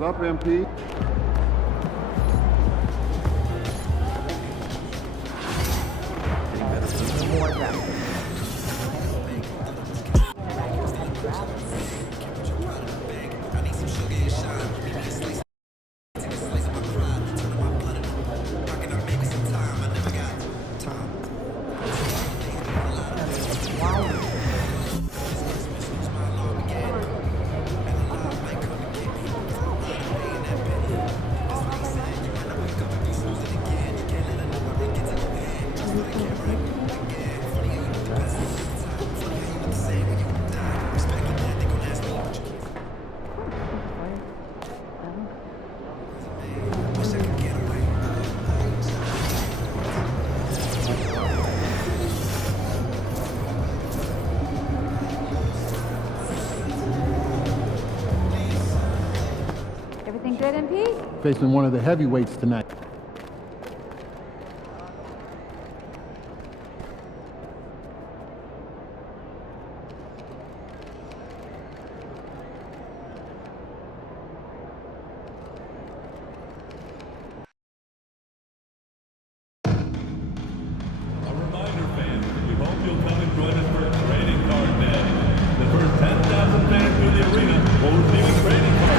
What's up, MP? Everything good, MP? Facing one of the heavyweights tonight. A reminder, fans, we hope you'll come and join us for trading card day. The first 10,000 fans through the arena will receive a trading card.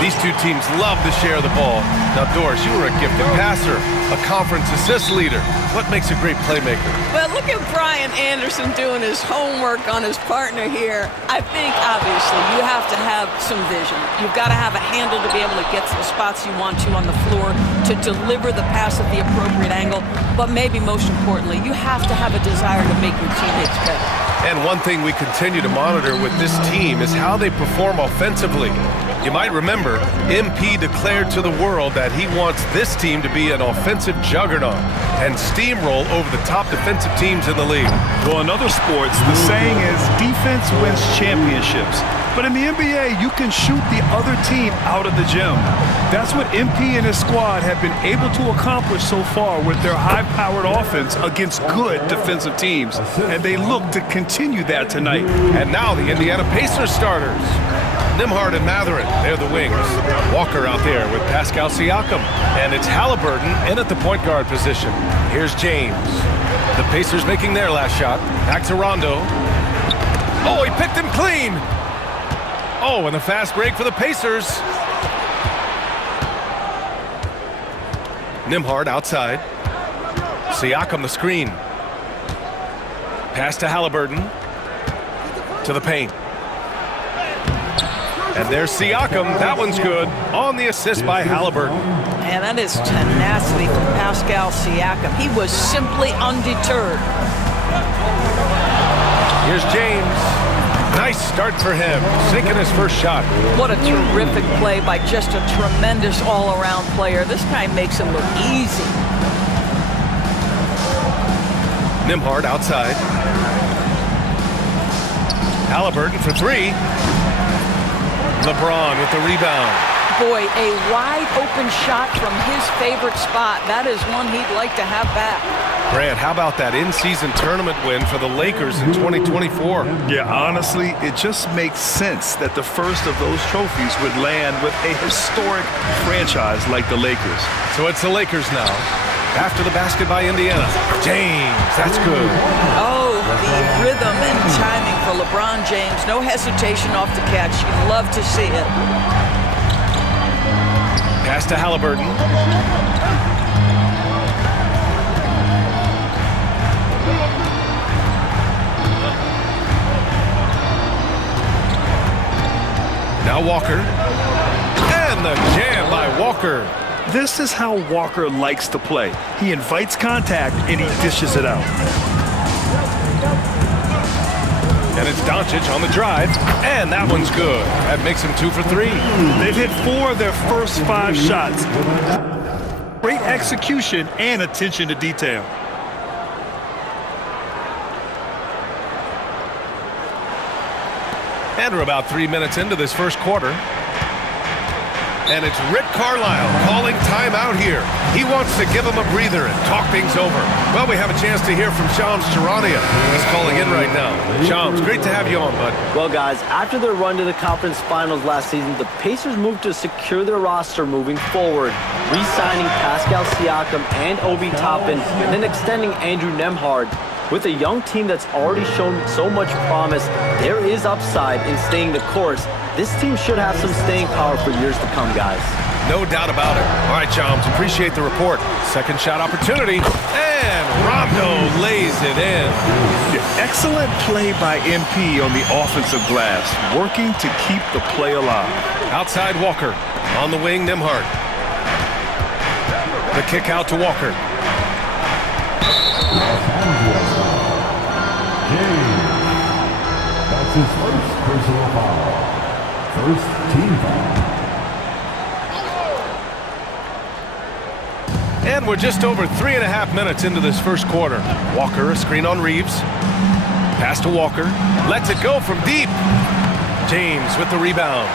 These two teams love to share the ball. Now, Doris, you were a gifted passer, a conference assist leader. What makes a great playmaker? Well, look at Brian Anderson doing his homework on his partner here. I think, obviously, you have to have some vision. You've got to have a handle to be able to get to the spots you want to on the floor, to deliver the pass at the appropriate angle. But maybe most importantly, you have to have a desire to make your teammates better. And one thing we continue to monitor with this team is how they perform offensively. You might remember, MP declared to the world that he wants this team to be an offensive juggernaut and steamroll over the top defensive teams in the league. Well, in other sports, the saying is defense wins championships. But in the NBA, you can shoot the other team out of the gym. That's what MP and his squad have been able to accomplish so far with their high-powered offense against good defensive teams. And they look to continue that tonight. And now the Indiana Pacers starters. Nembhard and Mathurin, they're the wings. Walker out there with Pascal Siakam. And it's Halliburton in at the point guard position. Here's James. The Pacers making their last shot. Back to Rondo. Oh, he picked him clean. Oh, and a fast break for the Pacers. Nembhard outside. Siakam the screen. Pass to Halliburton. To the paint. And there's Siakam. That one's good. On the assist by Halliburton. And that is tenacity from Pascal Siakam. He was simply undeterred. Here's James. Nice start for him, sinking his first shot. What a terrific play by just a tremendous all-around player. This guy makes it look easy. Nembhard outside. Halliburton for three. LeBron with the rebound. Boy, a wide-open shot from his favorite spot. That is one he'd like to have back. Grant, how about that in-season tournament win for the Lakers in 2024? Yeah, honestly, it just makes sense that the first of those trophies would land with a historic franchise like the Lakers. So it's the Lakers now. After the basket by Indiana. James, that's good. Oh, the rhythm and timing for LeBron James. No hesitation off the catch. You'd love to see it. Pass to Halliburton. Now Walker. And the jam by Walker. This is how Walker likes to play. He invites contact and he dishes it out. And it's Doncic on the drive, and that one's good. That makes him 2 for 3. They've hit 4 of their first 5 shots. Great execution and attention to detail. And we're about 3 minutes into this first quarter. And it's Rick Carlisle calling timeout here. He wants to give him a breather and talk things over. Well, we have a chance to hear from Shams Charania. He's calling in right now. Shams, great to have you on, bud. Well, guys, after their run to the conference finals last season, the Pacers moved to secure their roster moving forward, re-signing Pascal Siakam and Obi Toppin, and then extending Andrew Nembhard. With a young team that's already shown so much promise, there is upside in staying the course. This team should have some staying power for years to come, guys. No doubt about it. All right, Shams, appreciate the report. Second shot opportunity, and Rondo lays it in. Excellent play by MP on the offensive glass, working to keep the play alive. Outside Walker. On the wing, Nembhard. The kick out to Walker. That's his first personal foul. First team foul. And we're just over 3.5 minutes into this first quarter. Walker, a screen on Reeves. Pass to Walker. Lets it go from deep. James with the rebound.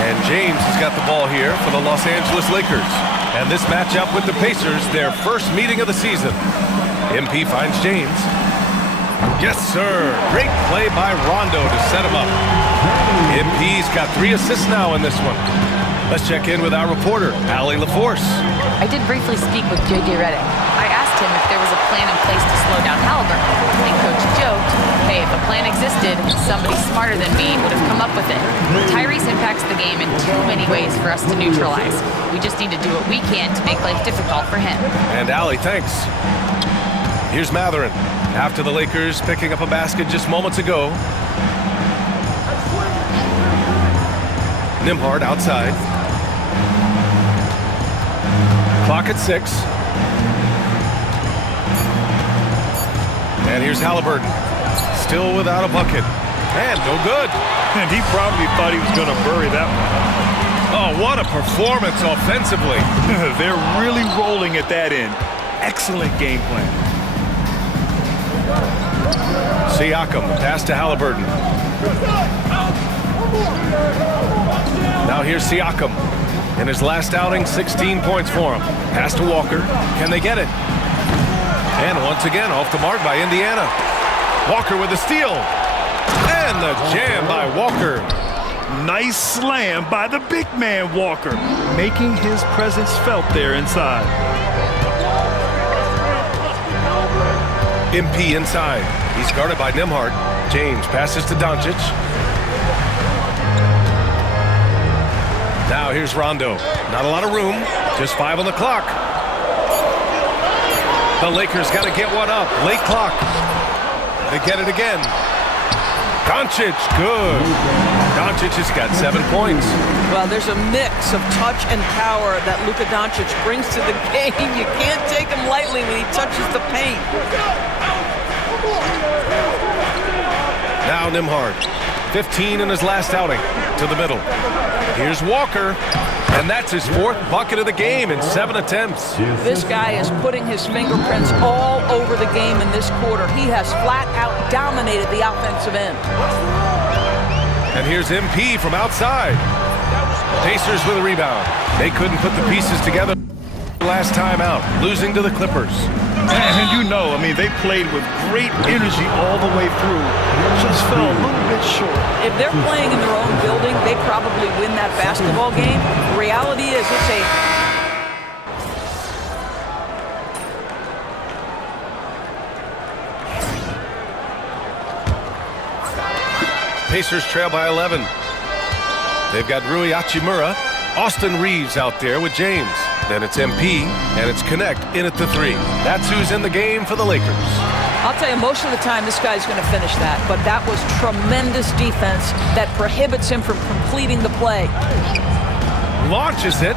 And James has got the ball here for the Los Angeles Lakers. And this matchup with the Pacers, their first meeting of the season. MP finds James. Yes, sir. Great play by Rondo to set him up. MP's got 3 assists now in this one. Let's check in with our reporter, Allie LaForce. I did briefly speak with J.J. Redick. I asked him if there was a plan in place to slow down Halliburton, and Coach joked, hey, if a plan existed, somebody smarter than me would have come up with it. Tyrese impacts the game in too many ways for us to neutralize. We just need to do what we can to make life difficult for him. And Allie, thanks. Here's Mathurin. After the Lakers picking up a basket just moments ago. Nembhard outside. Clock at 6. And here's Halliburton. Still without a bucket. And no good. And he probably thought he was going to bury that one. Oh, what a performance offensively. They're really rolling at that end. Excellent game plan. Siakam, pass to Halliburton. Now here's Siakam. In his last outing, 16 points for him. Pass to Walker. Can they get it? And once again, off the mark by Indiana. Walker with a steal. And the jam by Walker. Nice slam by the big man Walker, making his presence felt there inside. MP inside. He's guarded by Nembhard. James passes to Doncic. Now here's Rondo. Not a lot of room. Just 5 on the clock. The Lakers got to get one up. Late clock. They get it again. Doncic, good. Doncic has got 7 points. Well, there's a mix of touch and power that Luka Doncic brings to the game. You can't take him lightly when he touches the paint. Now Nembhard, 15 in his last outing, to the middle. Here's Walker, and that's his 4th bucket of the game in 7 attempts. This guy is putting his fingerprints all over the game in this quarter. He has flat out dominated the offensive end. And here's MP from outside. Pacers with a rebound. They couldn't put the pieces together last time out, losing to the Clippers. And you know, I mean, they played with great energy all the way through. Just fell a little bit short. If they're playing in their own building, they probably win that basketball game. The reality is it's a... Pacers trail by 11. They've got Rui Hachimura, Austin Reeves out there with James. Then it's MP, and it's Connect in at the 3. That's who's in the game for the Lakers. I'll tell you, most of the time this guy's going to finish that, but that was tremendous defense that prohibits him from completing the play. Launches it,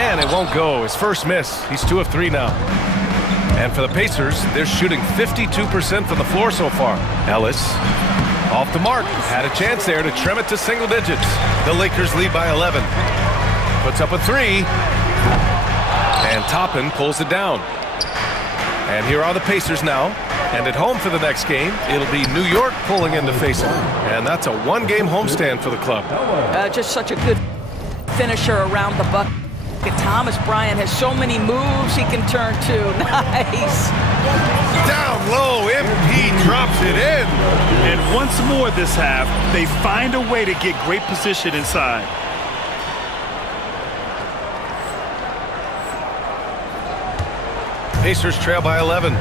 and it won't go. His first miss. He's 2 of 3 now. And for the Pacers, they're shooting 52% from the floor so far. Ellis, off the mark, had a chance there to trim it to single digits. The Lakers lead by 11. Puts up a 3, and Toppin pulls it down. And here are the Pacers now. And at home for the next game, it'll be New York pulling in to face them. And that's a one-game homestand for the club. Just such a good finisher around the bucket. Thomas Bryant has so many moves he can turn to. Nice. Down low, MP drops it in. And once more this half, they find a way to get great position inside. Pacers trail by 11.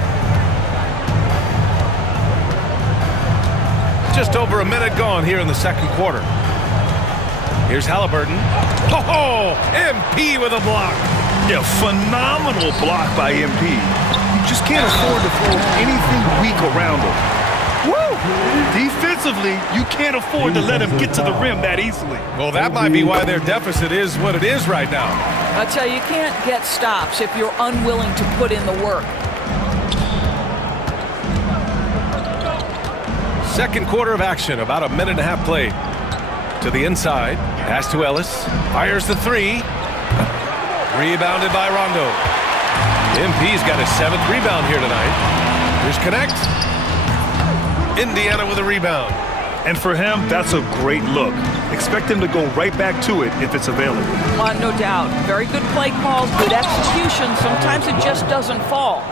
Just over a minute gone here in the second quarter. Here's Halliburton. Oh, MP with a block. Yeah, phenomenal block by MP. You just can't afford to throw anything weak around him. Woo! Defensively, you can't afford to let him get to the rim that easily. Well, that might be why their deficit is what it is right now. I tell you, you can't get stops if you're unwilling to put in the work. Second quarter of action, about a minute and a half played. To the inside, pass to Ellis, fires the three. Rebounded by Rondo. MP's got his 7th rebound here tonight. Here's Connect. Indiana with a rebound. And for him, that's a great look. Expect him to go right back to it if it's available. No doubt. Very good play calls, good execution. Sometimes it just doesn't fall.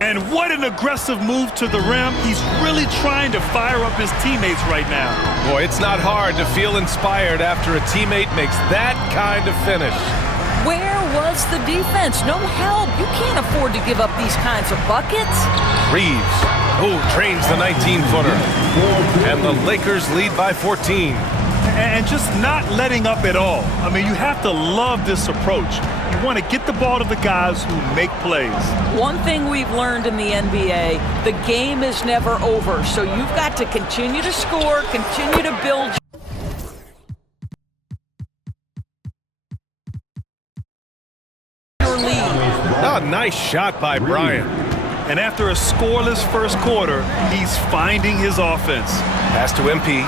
And what an aggressive move to the rim. He's really trying to fire up his teammates right now. Boy, it's not hard to feel inspired after a teammate makes that kind of finish. Where was the defense? No help. You can't afford to give up these kinds of buckets. Reeves, drains the 19-footer. And the Lakers lead by 14. And just not letting up at all. I mean, you have to love this approach. You want to get the ball to the guys who make plays. One thing we've learned in the NBA, the game is never over. So you've got to continue to score, continue to build your lead. Oh, nice shot by Bryant. And after a scoreless first quarter, he's finding his offense. Pass to MP.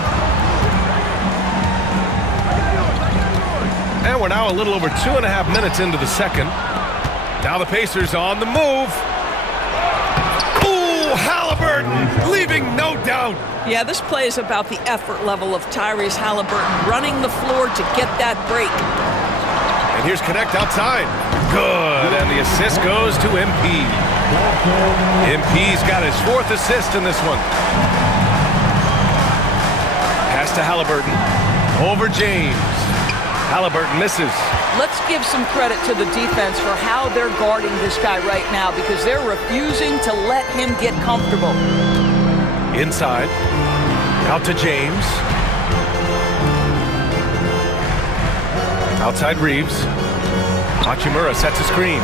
And we're now a little over 2.5 minutes into the second. Now the Pacers on the move. Ooh, Halliburton, leaving no doubt. Yeah, this play is about the effort level of Tyrese Halliburton running the floor to get that break. And here's Connect outside. Good, and the assist goes to MP. MP's got his 4th assist in this one. Pass to Halliburton. Over James. Halliburton misses. Let's give some credit to the defense for how they're guarding this guy right now because they're refusing to let him get comfortable. Inside. Out to James. Outside Reeves. Hachimura sets a screen.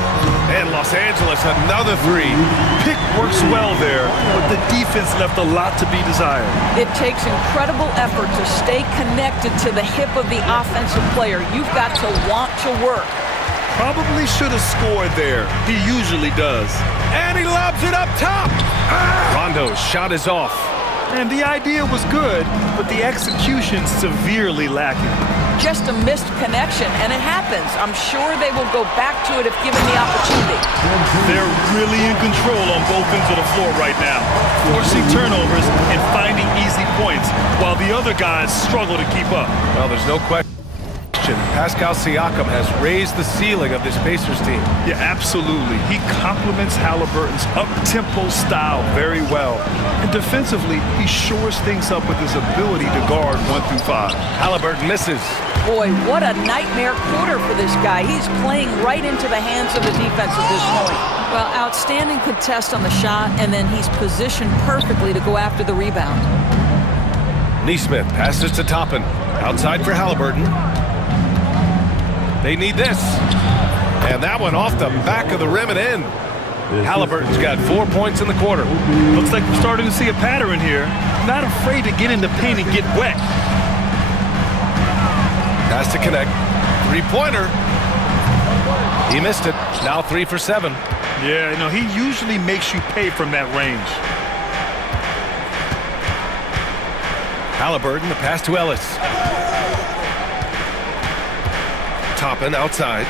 And Los Angeles, another three. Pick works well there, but the defense left a lot to be desired. It takes incredible effort to stay connected to the hip of the offensive player. You've got to want to work. Probably should have scored there. He usually does. And he lobs it up top. Rondo's shot is off. And the idea was good, but the execution severely lacking. Just a missed connection, and it happens. I'm sure they will go back to it if given the opportunity. They're really in control on both ends of the floor right now, forcing turnovers and finding easy points, while the other guys struggle to keep up. Well, there's no question. Pascal Siakam has raised the ceiling of this Pacers team. Yeah, absolutely. He complements Halliburton's up-tempo style very well. And defensively, he shores things up with his ability to guard 1 through 5. Halliburton misses. Boy, what a nightmare quarter for this guy. He's playing right into the hands of the defense at this point. Well, outstanding contest on the shot, and then he's positioned perfectly to go after the rebound. Neesmith passes to Toppin. Outside for Halliburton. They need this. And that one off the back of the rim and in. Halliburton's got 4 points in the quarter. Looks like we're starting to see a pattern here. Not afraid to get in the paint and get wet. Pass to Connect. Three-pointer. He missed it. Now 3 for 7. Yeah, he usually makes you pay from that range. Halliburton, the pass to Ellis. Toppin outside.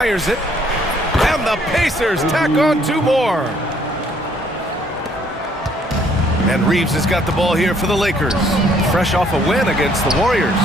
fires it. And the Pacers tack on 2 more. And Reeves has got the ball here for the Lakers. Fresh off a win against the Warriors.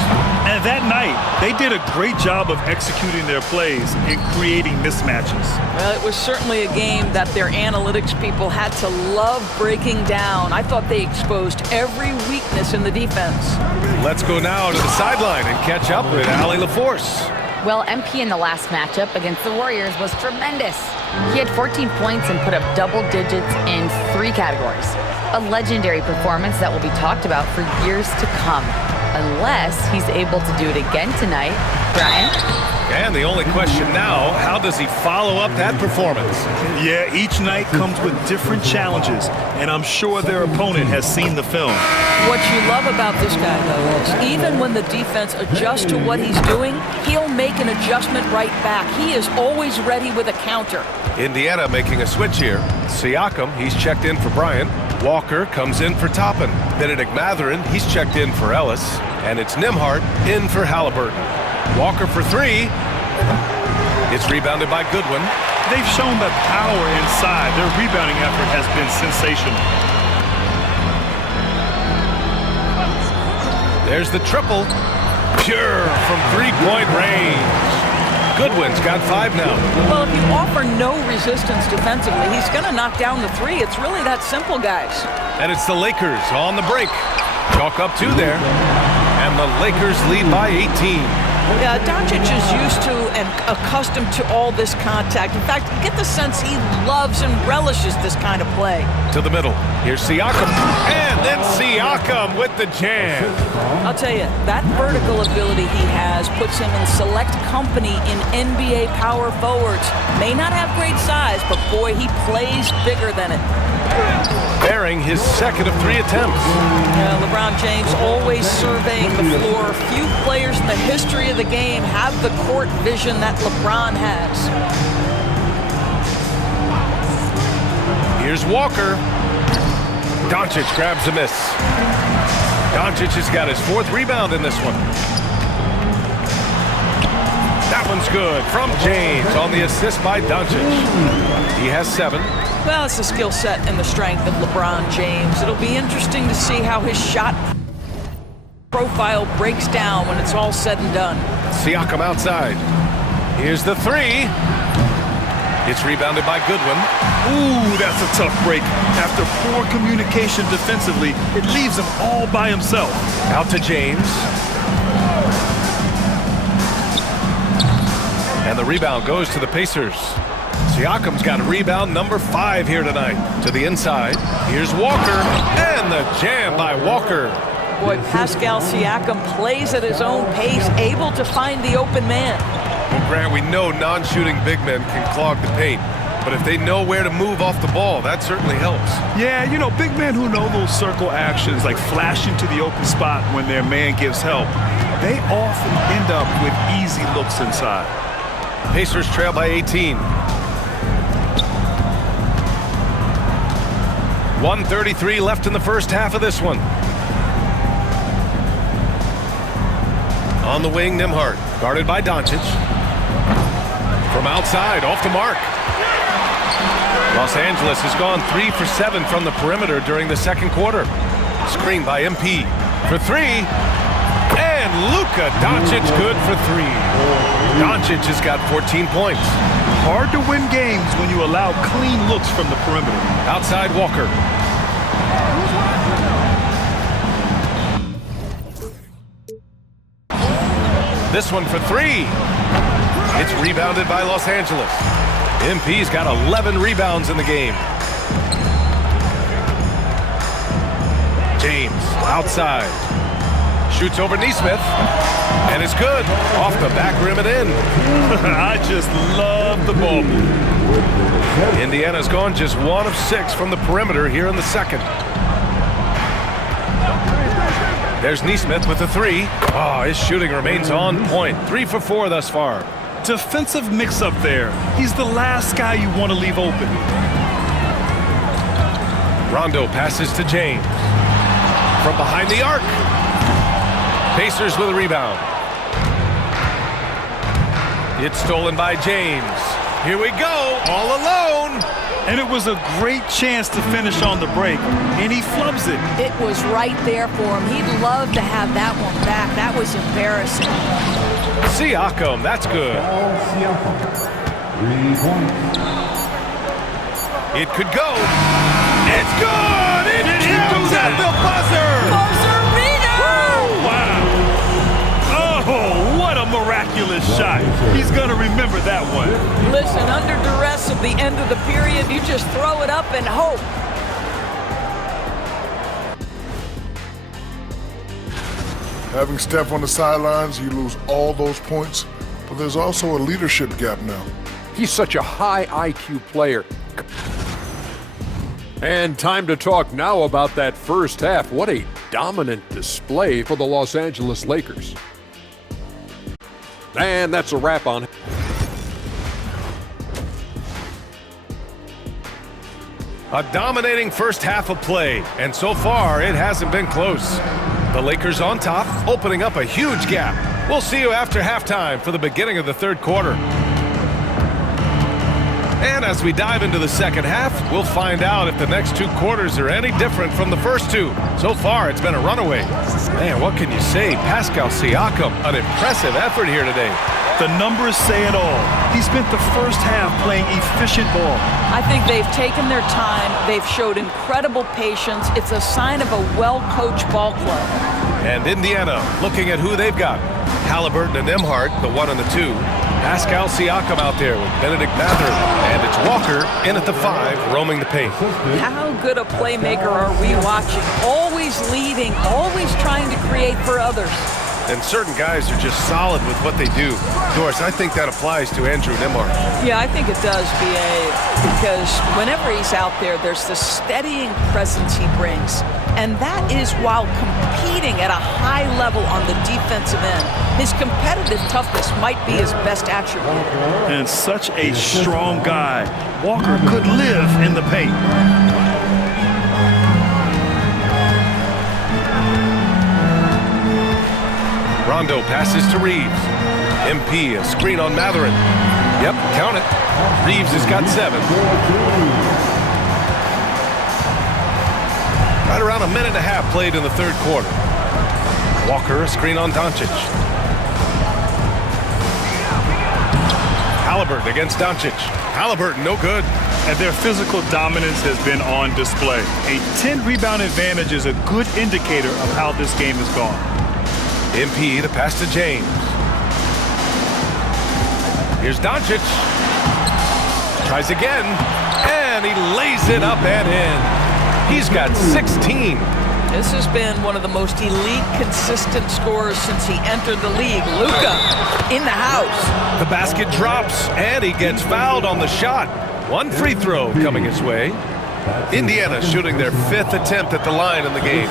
And that night, they did a great job of executing their plays and creating mismatches. Well, it was certainly a game that their analytics people had to love breaking down. I thought they exposed every weakness in the defense. Let's go now to the sideline and catch up with Allie LaForce. Well, MP in the last matchup against the Warriors was tremendous. He had 14 points and put up double digits in 3 categories. A legendary performance that will be talked about for years to come. Unless he's able to do it again tonight. Brian? And the only question now, how does he follow up that performance? Yeah, each night comes with different challenges, and I'm sure their opponent has seen the film. What you love about this guy, though, is even when the defense adjusts to what he's doing, he'll make an adjustment right back. He is always ready with a counter. Indiana making a switch here. Siakam, he's checked in for Bryant. Walker comes in for Toppin. Benedict Mathurin, he's checked in for Ellis. And it's Nembhard in for Halliburton. Walker for 3. It's rebounded by Goodwin. They've shown the power inside. Their rebounding effort has been sensational. There's the triple. Pure from 3-point range. Goodwin's got 5 now. Well, if you offer no resistance defensively, he's going to knock down the 3. It's really that simple, guys. And it's the Lakers on the break. Chalk up 2 there. And the Lakers lead by 18. Yeah, Doncic is used to and accustomed to all this contact. In fact, you get the sense he loves and relishes this kind of play. To the middle. Here's Siakam. And then Siakam with the jam. I'll tell you, that vertical ability he has puts him in select company in NBA power forwards. May not have great size, but boy, he plays bigger than it. Bearing his second of 3 attempts. LeBron James always surveying the floor. Few players in the history of the game have the court vision that LeBron has. Here's Walker. Doncic grabs a miss. Doncic has got his 4th rebound in this one. That one's good from James on the assist by Doncic. He has 7. Well, it's the skill set and the strength of LeBron James. It'll be interesting to see how his shot profile breaks down when it's all said and done. Siakam outside. Here's the 3. It's rebounded by Goodwin. Ooh, that's a tough break. After poor communication defensively, it leaves him all by himself. Out to James. And the rebound goes to the Pacers. Siakam's got a rebound number 5 here tonight. To the inside. Here's Walker. And the jam by Walker. Boy, Pascal Siakam plays at his own pace, able to find the open man. Well, Grant, we know non-shooting big men can clog the paint. But if they know where to move off the ball, that certainly helps. Yeah, you know, big men who know those circle actions, like flashing to the open spot when their man gives help, they often end up with easy looks inside. Pacers trail by 18. 1:33 left in the first half of this one. On the wing, Nembhard, guarded by Doncic. From outside, off the mark. Los Angeles has gone 3 for 7 from the perimeter during the second quarter. Screen by MP for 3. And Luka Doncic good for 3. Doncic has got 14 points. Hard to win games when you allow clean looks from the perimeter. Outside Walker. This one for 3. It's rebounded by Los Angeles. MP's got 11 rebounds in the game. James outside. Shoots over Nesmith. And it's good. Off the back rim and in. I just love the ball move. Indiana's gone just 1 of 6 from the perimeter here in the second. There's Nesmith with the 3. Oh, his shooting remains on point. 3 for 4 thus far. Defensive mix-up there. He's the last guy you want to leave open. Rondo passes to James. From behind the arc. Pacers with a rebound. It's stolen by James. Here we go, all alone. And it was a great chance to finish on the break, and he flubs it. It was right there for him. He'd love to have that one back. That was embarrassing. Siakam, that's good. Siakam, 3 points. It could go. It's good! It counts at the buzzer! Wow! Oh, what a miraculous shot. He's going to remember that one. Listen, under duress at the end of the period, you just throw it up and hope. Having Steph on the sidelines, you lose all those points, but there's also a leadership gap now. He's such a high IQ player. And time to talk now about that first half. What a dominant display for the Los Angeles Lakers. And that's a wrap on it. A dominating first half of play, and so far it hasn't been close. The Lakers on top, opening up a huge gap. We'll see you after halftime for the beginning of the third quarter. And as we dive into the second half, we'll find out if the next 2 quarters are any different from the first 2. So far, it's been a runaway. Man, what can you say? Pascal Siakam, an impressive effort here today. The numbers say it all. He spent the first half playing efficient ball. I think they've taken their time. They've showed incredible patience. It's a sign of a well-coached ball club. And Indiana, looking at who they've got. Halliburton and Nembhard, the 1 and the 2. Pascal Siakam out there with Benedict Mathurin. And it's Walker in at the 5, roaming the paint. How good a playmaker are we watching? Always leading, always trying to create for others. And certain guys are just solid with what they do. Doris, I think that applies to Andrew Nembhard. Yeah, I think it does, B.A., because whenever he's out there, there's the steadying presence he brings. And that is while competing at a high level on the defensive end. His competitive toughness might be his best attribute. And such a strong guy. Walker could live in the paint. Rondo passes to Reeves. MP, a screen on Mathurin. Yep, count it. Reeves has got 7. Right around a minute and a half played in the third quarter. Walker, a screen on Doncic. Halliburton against Doncic. Halliburton, no good. And their physical dominance has been on display. A 10-rebound advantage is a good indicator of how this game has gone. MP, the pass to James. Here's Doncic. Tries again, and he lays it up and in. He's got 16. This has been one of the most elite, consistent scorers since he entered the league. Luka in the house. The basket drops, and he gets fouled on the shot. 1 free throw coming his way. Indiana shooting their 5th attempt at the line in the game.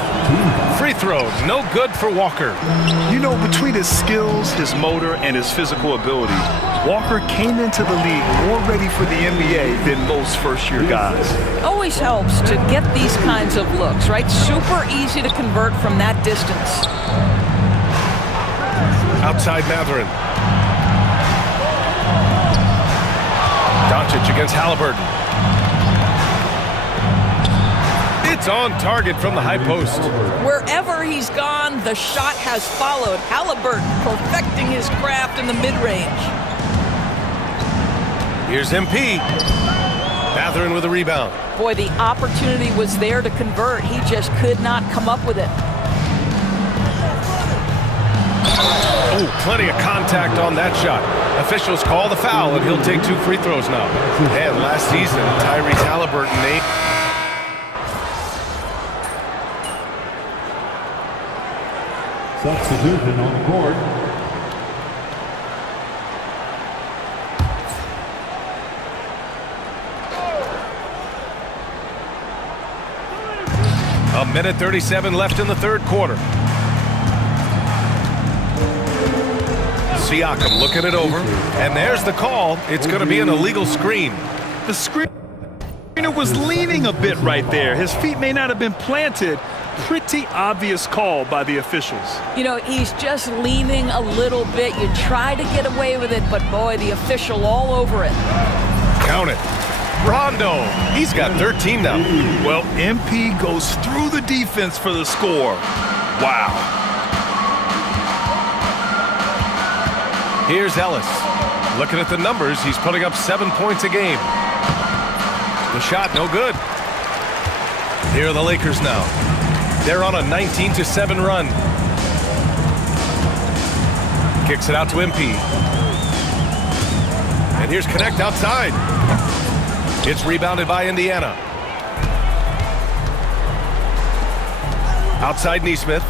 Free throw, no good for Walker. You know, between his skills, his motor, and his physical ability, Walker came into the league more ready for the NBA than most first-year guys. Always helps to get these kinds of looks, right? Super easy to convert from that distance. Outside Mathurin. Doncic against Halliburton. It's on target from the high post. Wherever he's gone, the shot has followed. Halliburton perfecting his craft in the mid-range. Here's MP. Mathurin with a rebound. Boy, the opportunity was there to convert. He just could not come up with it. Oh, plenty of contact on that shot. Officials call the foul, and he'll take 2 free throws now. And last season, Tyrese Halliburton named. Substitution on the court. A minute 37 left in the third quarter. Siakam looking it over, and there's the call. It's going to be an illegal screen. The screener was leaning a bit right there. His feet may not have been planted, pretty obvious call by the officials. You know, he's just leaning a little bit. You try to get away with it, but boy, the official all over it. Count it. Rondo, he's got 13 now. Well, MP goes through the defense for the score. Wow. Here's Ellis. Looking at the numbers, he's putting up 7 points a game. The shot, no good. Here are the Lakers now. They're on a 19-7 run. Kicks it out to MP. And here's Connect outside. It's rebounded by Indiana. Outside Nesmith.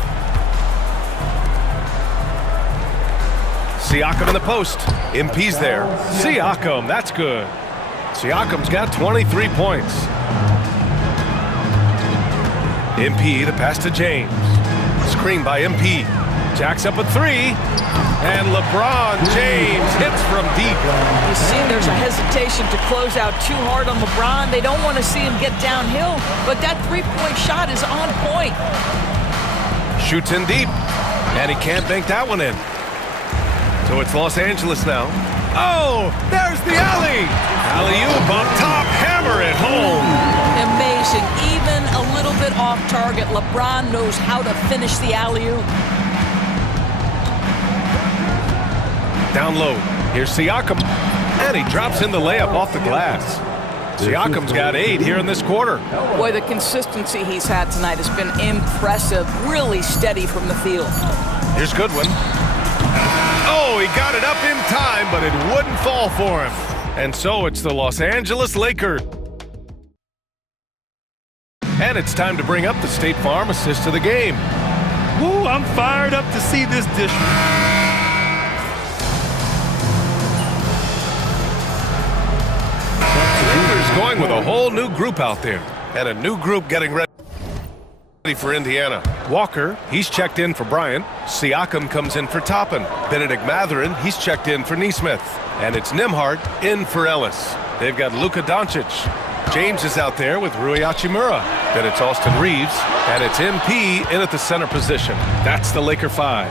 Siakam in the post. MP's there. Siakam, that's good. Siakam's got 23 points. MP, the pass to James. Screen by MP. Jacks up a three. And LeBron James hits from deep. You see, there's a hesitation to close out too hard on LeBron. They don't want to see him get downhill, but that three-point shot is on point. Shoots in deep. And he can't bank that one in. So it's Los Angeles now. Oh, there's the alley. Alley-oop on top, hammer it home. Amazing. Even a little bit off target, LeBron knows how to finish the alley-oop. Down low. Here's Siakam. And he drops in the layup off the glass. Siakam's got 8 here in this quarter. Boy, the consistency he's had tonight has been impressive. Really steady from the field. Here's Goodwin. Oh, he got it up in time, but it wouldn't fall for him. And so it's the Los Angeles Lakers. And it's time to bring up the State Farm assist of the game. Woo, I'm fired up to see this dish. Lakers going with a whole new group out there. And a new group getting ready for Indiana. Walker, he's checked in for Bryant. Siakam comes in for Toppin. Benedict Mathurin, he's checked in for Nesmith. And it's Nembhard in for Ellis. They've got Luka Doncic. James is out there with Rui Hachimura. Then it's Austin Reeves. And it's MP in at the center position. That's the Laker 5.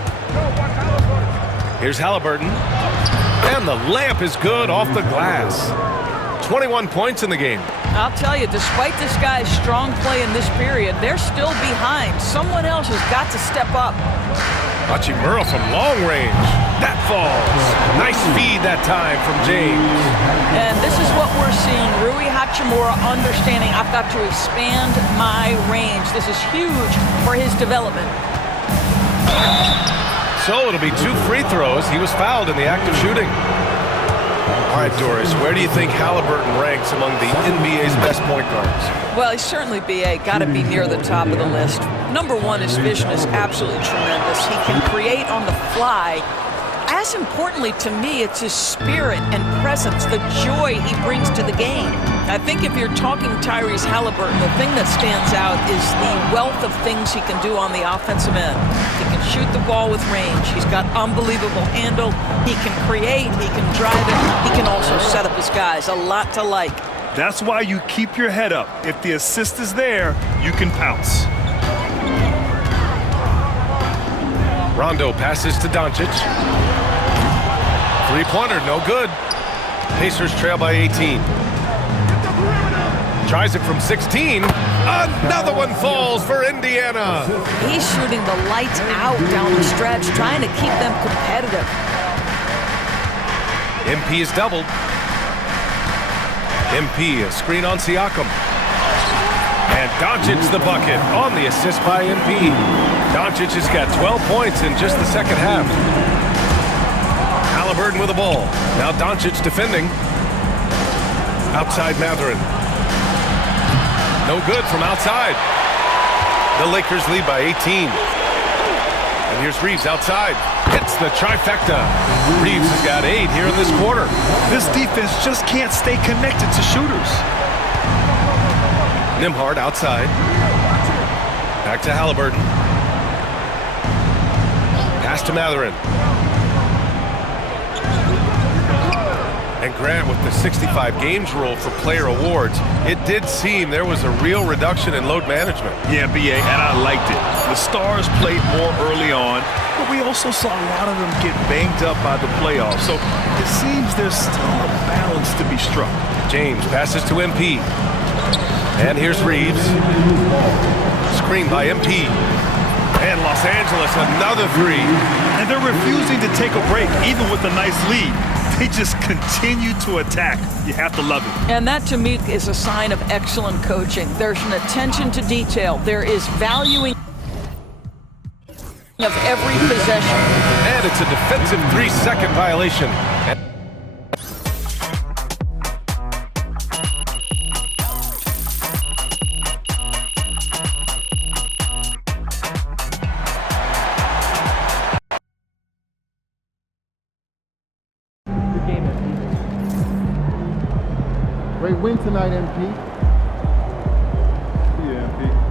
Here's Halliburton. And the layup is good off the glass. 21 points in the game. I'll tell you, despite this guy's strong play in this period, they're still behind. Someone else has got to step up. Hachimura from long range. That falls. Nice feed that time from James. And this is what we're seeing. Rui Hachimura understanding I've got to expand my range. This is huge for his development. So it'll be 2 free throws. He was fouled in the act of shooting. All right, Doris, where do you think Halliburton ranks among the NBA's best point guards? Well, he's certainly, BA, got to be near the top of the list. Number one, his vision is absolutely tremendous. He can create on the fly. As importantly to me, it's his spirit and presence, the joy he brings to the game. I think if you're talking Tyrese Halliburton, the thing that stands out is the wealth of things he can do on the offensive end. He can shoot the ball with range. He's got unbelievable handle. He can create. He can drive it. He can also set up his guys. A lot to like. That's why you keep your head up. If the assist is there, you can pounce. Rondo passes to Doncic. Three-pointer, no good. Pacers trail by 18. Tries it from 16. Another one falls for Indiana. He's shooting the lights out down the stretch, trying to keep them competitive. MP is doubled. MP, a screen on Siakam. And Doncic the bucket on the assist by MP. Doncic has got 12 points in just the second half. Halliburton with the ball. Now Doncic defending. Outside Mathurin. No good from outside. The Lakers lead by 18. And here's Reeves outside. Hits the trifecta. Reeves has got 8 here in this quarter. This defense just can't stay connected to shooters. Nembhard outside. Back to Halliburton. Pass to Mathurin. And Grant, with the 65 games rule for player awards, it did seem there was a real reduction in load management. Yeah, BA, and I liked it. The Stars played more early on, but we also saw a lot of them get banged up by the playoffs. So it seems there's still a balance to be struck. James passes to MP. And here's Reeves. Screen by MP. And Los Angeles, another three. And they're refusing to take a break, even with a nice lead. They just continue to attack. You have to love it. And that, to me, is a sign of excellent coaching. There's an attention to detail. There is valuing of every possession. And it's a defensive 3-second violation. Great win tonight, MP. Yeah, MP.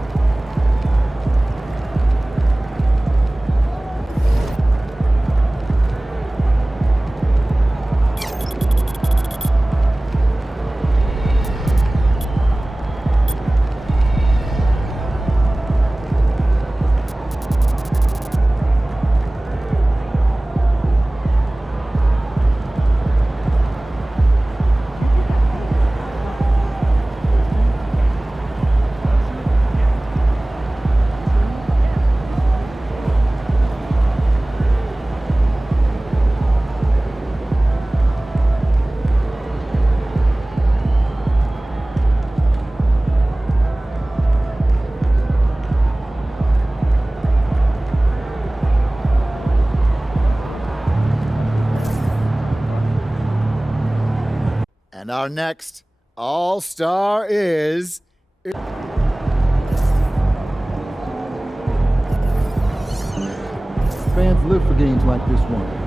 And our next All-Star is... Fans live for games like this one.